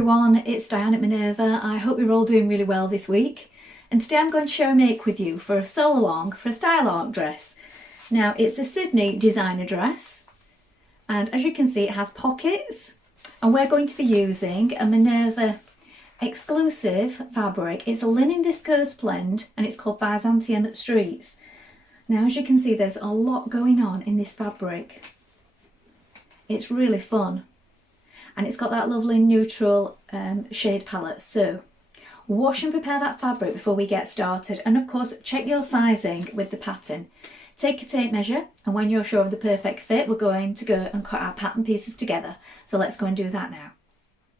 everyone, it's Dianne at Minerva. I hope you're all doing really well this week. And today I'm going to share a make with you for a sew-along for a style arc dress. Now it's a Sydney designer dress, and as you can see it has pockets, and we're going to be using a Minerva exclusive fabric. It's a linen viscose blend and it's called Byzantium Streets. Now as you can see there's a lot going on in this fabric. It's really fun. And it's got that lovely neutral shade palette. So wash and prepare that fabric before we get started, and of course check your sizing with the pattern. Take a tape measure, and when you're sure of the perfect fit we're going to go and cut our pattern pieces together. So let's go and do that now.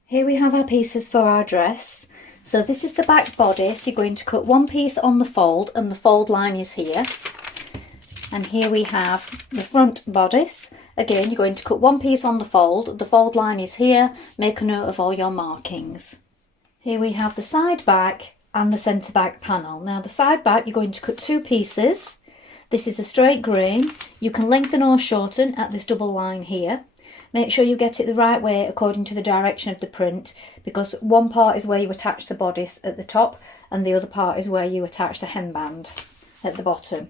Here we have our pieces for our dress. So this is the back bodice. You're going to cut one piece on the fold, and the fold line is here. And here we have the front bodice. Again, you're going to cut one piece on the fold line is here. Make a note of all your markings. Here we have the side back and the centre back panel. Now the side back you're going to cut two pieces. This is a straight grain. You can lengthen or shorten at this double line here. Make sure you get it the right way according to the direction of the print, because one part is where you attach the bodice at the top and the other part is where you attach the hemband at the bottom.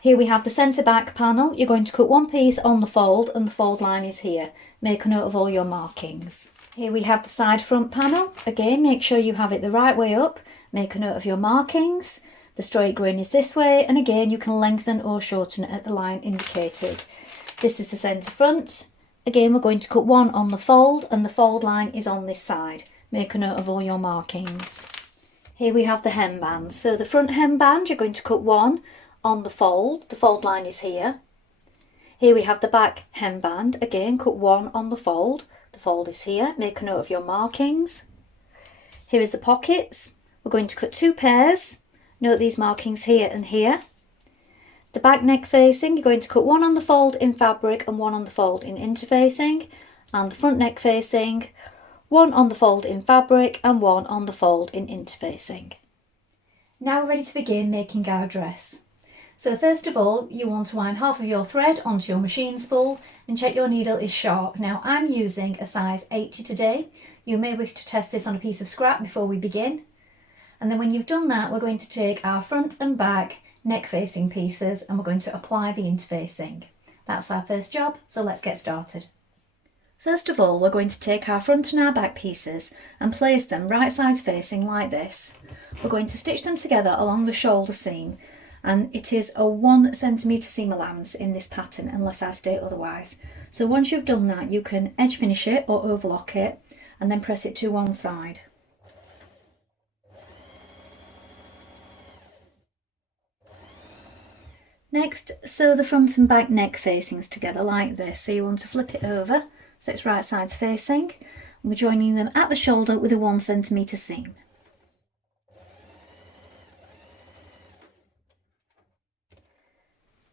Here we have the centre back panel. You're going to cut one piece on the fold, and the fold line is here. Make a note of all your markings. Here we have the side front panel. Again, make sure you have it the right way up. Make a note of your markings. The straight grain is this way, and again you can lengthen or shorten at the line indicated. This is the centre front. Again, we're going to cut one on the fold, and the fold line is on this side. Make a note of all your markings. Here we have the hemband. So the front hemband, you're going to cut one on the fold line is here. Here we have the back hemband. Again, cut one on the fold is here. Make a note of your markings. Here is the pockets. We're going to cut two pairs. Note these markings here and here. The back neck facing, you're going to cut one on the fold in fabric and one on the fold in interfacing, and the front neck facing, one on the fold in fabric and one on the fold in interfacing. Now we're ready to begin making our dress. So first of all, you want to wind half of your thread onto your machine spool and check your needle is sharp. Now I'm using a size 80 today. You may wish to test this on a piece of scrap before we begin. And then when you've done that, we're going to take our front and back neck facing pieces and we're going to apply the interfacing. That's our first job, so let's get started. First of all, we're going to take our front and our back pieces and place them right sides facing like this. We're going to stitch them together along the shoulder seam, and it is a 1 centimetre seam allowance in this pattern unless I state otherwise. So once you've done that, you can edge finish it or overlock it and then press it to one side. Next, sew the front and back neck facings together like this. So you want to flip it over so it's right sides facing. And we're joining them at the shoulder with a 1 centimetre seam.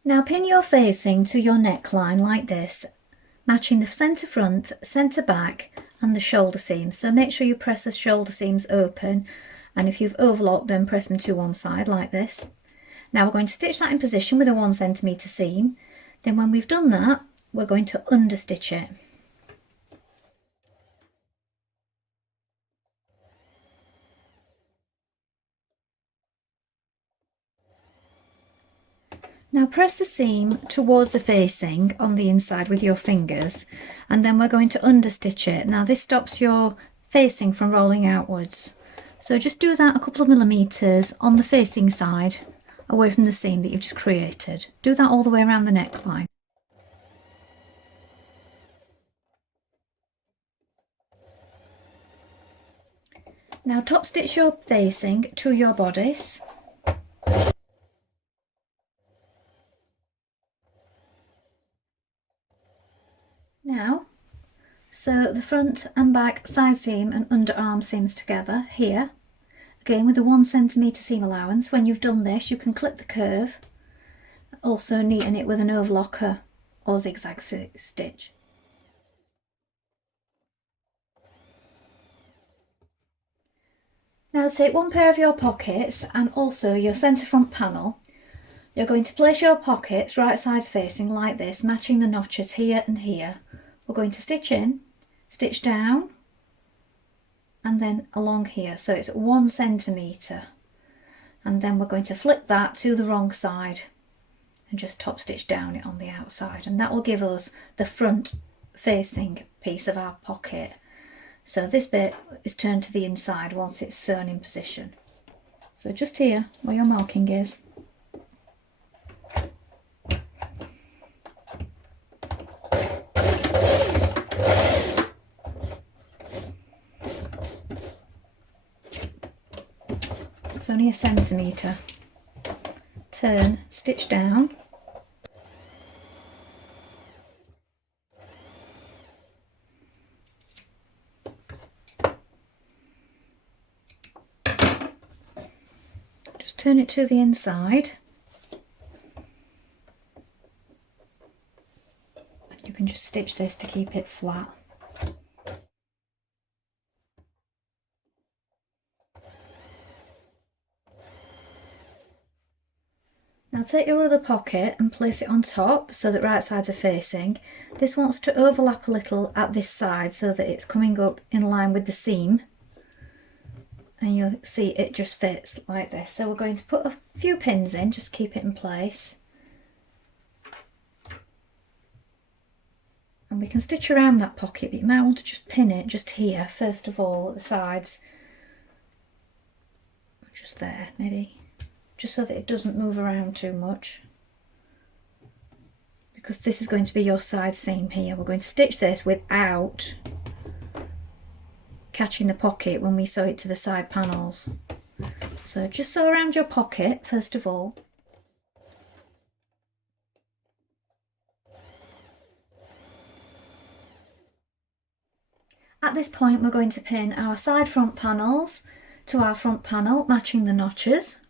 Now pin your facing to your neckline like this, matching the centre front, centre back and the shoulder seams. So make sure you press the shoulder seams open, and if you've overlocked them, press them to one side like this. Now we're going to stitch that in position with a 1 centimetre seam. Then when we've done that, we're going to understitch it. Now press the seam towards the facing on the inside with your fingers, and then we're going to understitch it. Now this stops your facing from rolling outwards. So just do that a couple of millimetres on the facing side, away from the seam that you've just created. Do that all the way around the neckline. Now top stitch your facing to your bodice. Now sew the front and back side seam and underarm seams together here, again with a 1 centimetre seam allowance. When you've done this, you can clip the curve, also neaten it with an overlocker or zigzag stitch. Now take one pair of your pockets and also your centre front panel. You're going to place your pockets right sides facing like this, matching the notches here and here. We're going to stitch in, stitch down, and then along here, so it's 1 centimetre, and then we're going to flip that to the wrong side and just top stitch down it on the outside, and that will give us the front facing piece of our pocket. So this bit is turned to the inside once it's sewn in position. So just here where your marking is, it's only 1 centimetre. Turn, stitch down, just turn it to the inside. You can just stitch this to keep it flat. Now take your other pocket and place it on top so that right sides are facing. This wants to overlap a little at this side so that it's coming up in line with the seam. And you'll see it just fits like this. So we're going to put a few pins in just to keep it in place. And we can stitch around that pocket, but you might want to just pin it just here, first of all, at the sides. Just there, maybe. Just so that it doesn't move around too much. Because this is going to be your side seam here. We're going to stitch this without catching the pocket when we sew it to the side panels. So just sew around your pocket, first of all. At this point, we're going to pin our side front panels to our front panel, matching the notches.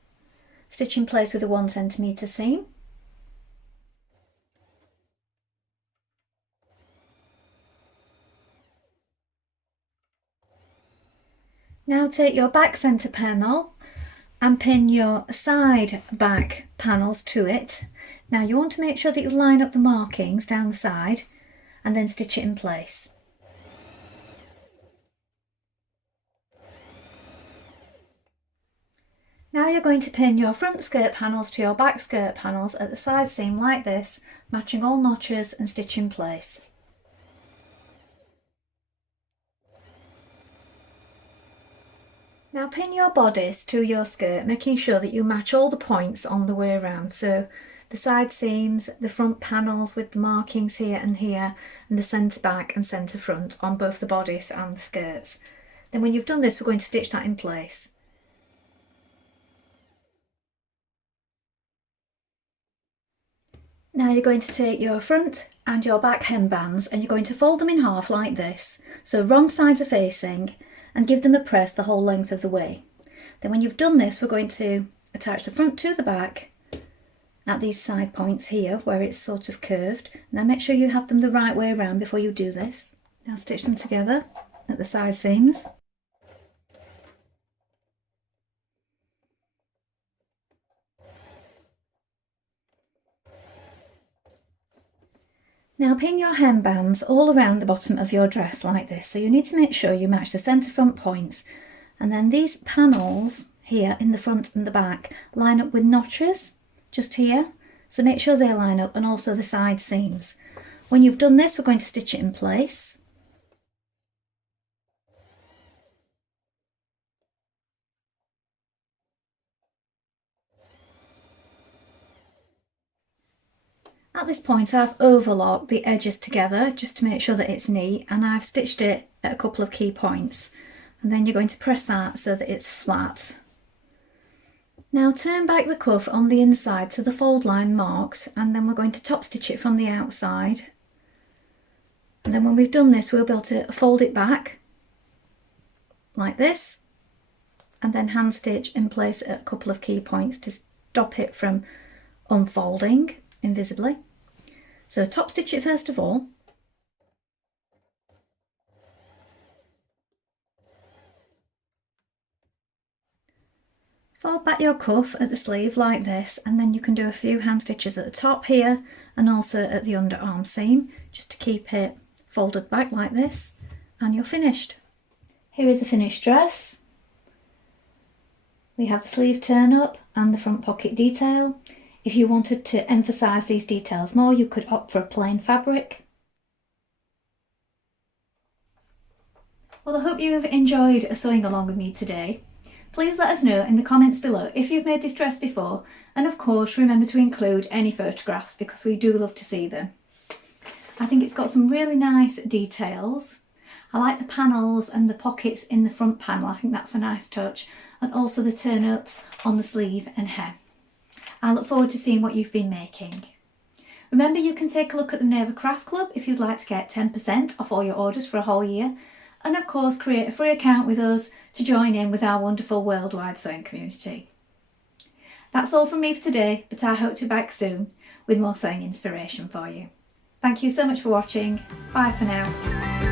Stitch in place with a 1 centimetre seam. Now take your back centre panel and pin your side back panels to it. Now you want to make sure that you line up the markings down the side and then stitch it in place. Now you're going to pin your front skirt panels to your back skirt panels at the side seam like this, matching all notches, and stitch in place. Now pin your bodice to your skirt, making sure that you match all the points on the way around. So the side seams, the front panels with the markings here and here, and the centre back and centre front on both the bodice and the skirts. Then when you've done this, we're going to stitch that in place. Now you're going to take your front and your back hembands and you're going to fold them in half like this, so wrong sides are facing, and give them a press the whole length of the way. Then when you've done this, we're going to attach the front to the back at these side points here where it's sort of curved. Now make sure you have them the right way around before you do this. Now stitch them together at the side seams. Now pin your hembands all around the bottom of your dress like this. So you need to make sure you match the centre front points, and then these panels here in the front and the back line up with notches just here. So make sure they line up, and also the side seams. When you've done this, we're going to stitch it in place. At this point I've overlocked the edges together just to make sure that it's neat, and I've stitched it at a couple of key points, and then you're going to press that so that it's flat. Now turn back the cuff on the inside to the fold line marked, and then we're going to top stitch it from the outside, and then when we've done this we'll be able to fold it back like this, and then hand stitch in place at a couple of key points to stop it from unfolding invisibly. So top stitch it first of all. Fold back your cuff at the sleeve like this, and then you can do a few hand stitches at the top here and also at the underarm seam just to keep it folded back like this, and you're finished. Here is the finished dress. We have the sleeve turn up and the front pocket detail. If you wanted to emphasise these details more, you could opt for a plain fabric. Well, I hope you've enjoyed sewing along with me today. Please let us know in the comments below if you've made this dress before, and of course remember to include any photographs because we do love to see them. I think it's got some really nice details. I like the panels and the pockets in the front panel. I think that's a nice touch, and also the turn-ups on the sleeve and hem. I look forward to seeing what you've been making. Remember, you can take a look at the Minerva Craft Club if you'd like to get 10% off all your orders for a whole year, and of course create a free account with us to join in with our wonderful worldwide sewing community. That's all from me for today, but I hope to be back soon with more sewing inspiration for you. Thank you so much for watching. Bye for now.